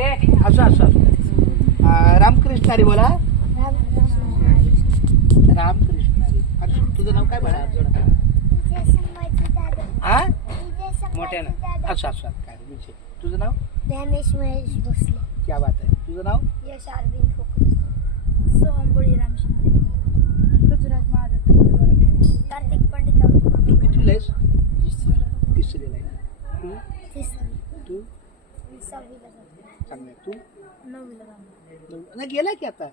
असं असं असं रामकृष्ण हरी बोला. रामकृष्ण हरी. अरे तुझं नाव काय बाळा? हा मोठ्यानं असं असं काय विषय. तुझं नाव? ज्ञानेश महेश भोसले. क्या बात आहे. तुझं नाव? यश अरविंद खोकरे. सोहम बळीराम शिंदे. ऋतुराज महादेव. कार्तिक पंडित. तू कितवीला आहेस? तिसरीला आहे. तू? तू? सहावीला जातो. चांगलं आहे. तू? नववीला जातो. नाही गेला की आता.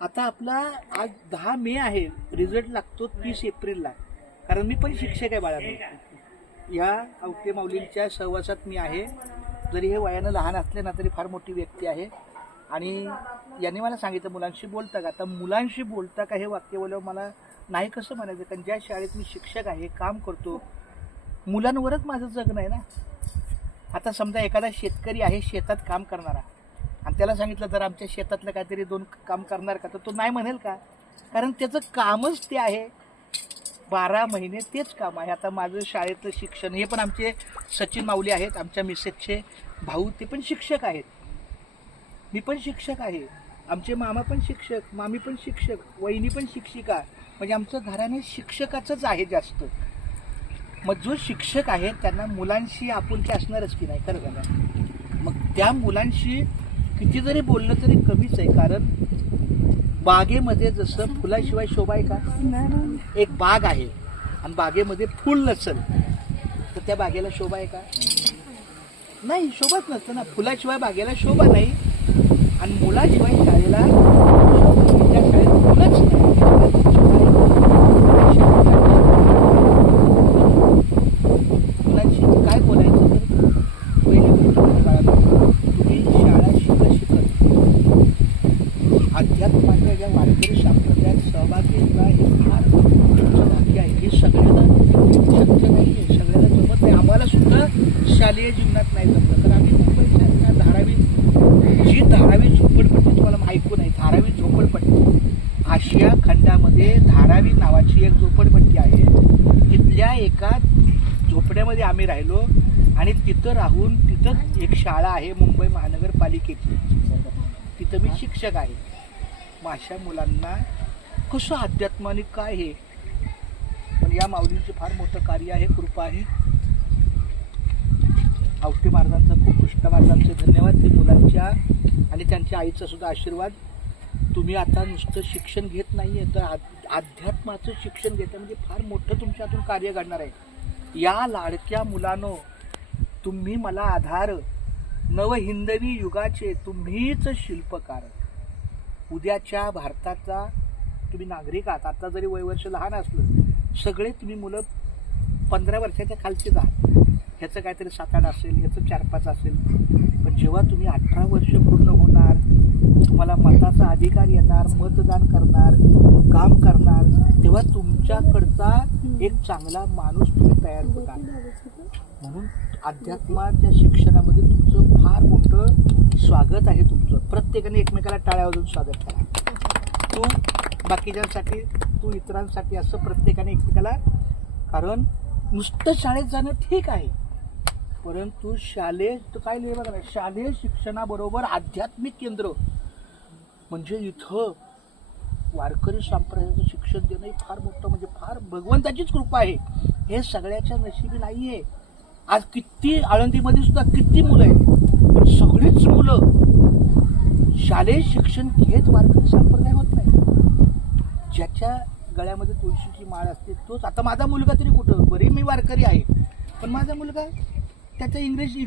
आता आपला आज 10 मे आहे. रिझल्ट लागतो 30 एप्रिलला. कारण मी पण शिक्षक आहे बाळा. या आवटे माऊलींच्या सहवासात मी आहे. जरी हे वयानं लहान असले ना तरी फार मोठी व्यक्ती आहे. आणि यांनी मला सांगितलं मुलांशी बोलता का. आता मुलांशी बोलता का हे वाक्य बोलल्यावर मला नाही कसं म्हणायचं. कारण ज्या शाळेत मी शिक्षक आहे, काम करतो, मुलांवरच माझं जगणं आहे ना. आता समजा एखादा शेतकरी आहे, शेतात काम करणारा, आणि त्याला सांगितलं तर आमच्या शेतातलं काहीतरी 2 काम करणार का, तर तो नाही म्हणेल का. कारण त्याचं कामच ते आहे. 12 महिने तेच काम आहे. आता माझं शाळेतलं शिक्षण हे पण आमचे सचिन माऊली आहेत, आमच्या मिसेसचे भाऊ, ते पण शिक्षक आहेत. मी पण शिक्षक आहे. आमचे मामा पण शिक्षक, मामी पण शिक्षक, वहिनी पण शिक्षिका. म्हणजे आमचं घराने शिक्षकाचंच आहे जास्त. मग जो शिक्षक आहे त्यांना मुलांशी आपुलकी असणारच की नाही, खरं का. मग त्या मुलांशी किती जरी बोललं तरी कमीच आहे. कारण बागेमध्ये जसं फुलाशिवाय शोभा आहे का. एक बाग आहे आणि बागेमध्ये फुल नसेल तर त्या बागेला शोभा आहे का. नाही, शोभाच नसतं ना. फुलाशिवाय बागेला शोभा नाही आणि मुलाशिवाय शाळेला त्या शाळेत मुलंच नाही. मुलांशी काय बोलायचं तर पहिले गोष्ट बाळा, तुम्ही शाळा शिकत अध्यात्माच्या ज्या वारकरी संप्रदायात सहभाग घेतला हे फार तुमचं भाग्य आहे. हे सगळ्यांना शक्य नाही आहे, सगळ्यांना जमत नाही. आम्हाला सुद्धा शालेय जीवनात नाही जमलं. तर आम्ही मुंबईच्या धारावी, जी धारावी झोपडपट्टी तुम्हाला ऐकून आहे, धारावी झोपडपट्टी, आशिया खंडामध्ये धारावी नावाची एक झोपडपट्टी आहे. तिथल्या एका झोपड्यामध्ये आम्ही राहिलो आणि तिथं राहून तिथं एक शाळा आहे मुंबई महानगरपालिकेची, तिथं मी शिक्षक आहे. मग अशा मुलांना कसं अध्यात्माने काय हे. पण या माऊलींचं फार मोठं कार्य आहे, कृपा आहे. आवटे महाराजांचं, खूप कृष्ण महाराजांचे धन्यवाद. ते मुलांच्या आणि त्यांच्या आईचा सुद्धा आशीर्वाद. तुम्ही आता नुसतं शिक्षण घेत नाही आहे तर अध्यात्माचं शिक्षण घेतं म्हणजे फार मोठं तुमच्या हातून कार्य घडणार आहे. या लाडक्या मुलांनो, तुम्ही मला आधार, नवहिंदवी युगाचे तुम्हीच शिल्पकार. उद्याच्या भारताचा तुम्ही नागरिक आहात. आता जरी वयवर्ष लहान असलं, सगळे तुम्ही मुलं 15 वर्षाच्या खालचीच आहात. ह्याचं काहीतरी 7-8 असेल, ह्याचं 4-5 असेल. पण जेव्हा तुम्ही 18 वर्ष पूर्ण होणार, तुम्हाला मताचा अधिकार येणार, मतदान करणार, काम करणार, तेव्हा तुमच्याकडचा एक चांगला माणूस तुम्ही तयार होता. म्हणून अध्यात्माच्या शिक्षणामध्ये तुमचं फार मोठं स्वागत आहे. तुमचं प्रत्येकाने एकमेकाला टाळ्या वाजवून स्वागत करा. तू बाकीच्यांसाठी, तू इतरांसाठी, असं प्रत्येकाने एकमेकाला. कारण नुसतं शाळेत जाणं ठीक आहे, परंतु शालेय काय लिहिलं बघा, शालेय शिक्षणाबरोबर आध्यात्मिक केंद्र म्हणजे इथं वारकरी संप्रदायाचं शिक्षण देणं फार मोठं, म्हणजे फार भगवंताचीच कृपा आहे. हे सगळ्याच्या नशिबी नाही आहे. आज किती आळंदीमध्ये सुद्धा किती मुलं आहेत, पण सगळीच मुलं शालेय शिक्षण घेत वारकरी संप्रदाय होत नाही. ज्याच्या गळ्यामध्ये तुळशीची माळ असते तोच. आता माझा मुलगा तरी कुठं, बरी मी वारकरी आहे, पण माझा मुलगा त्याचं इंग्रजी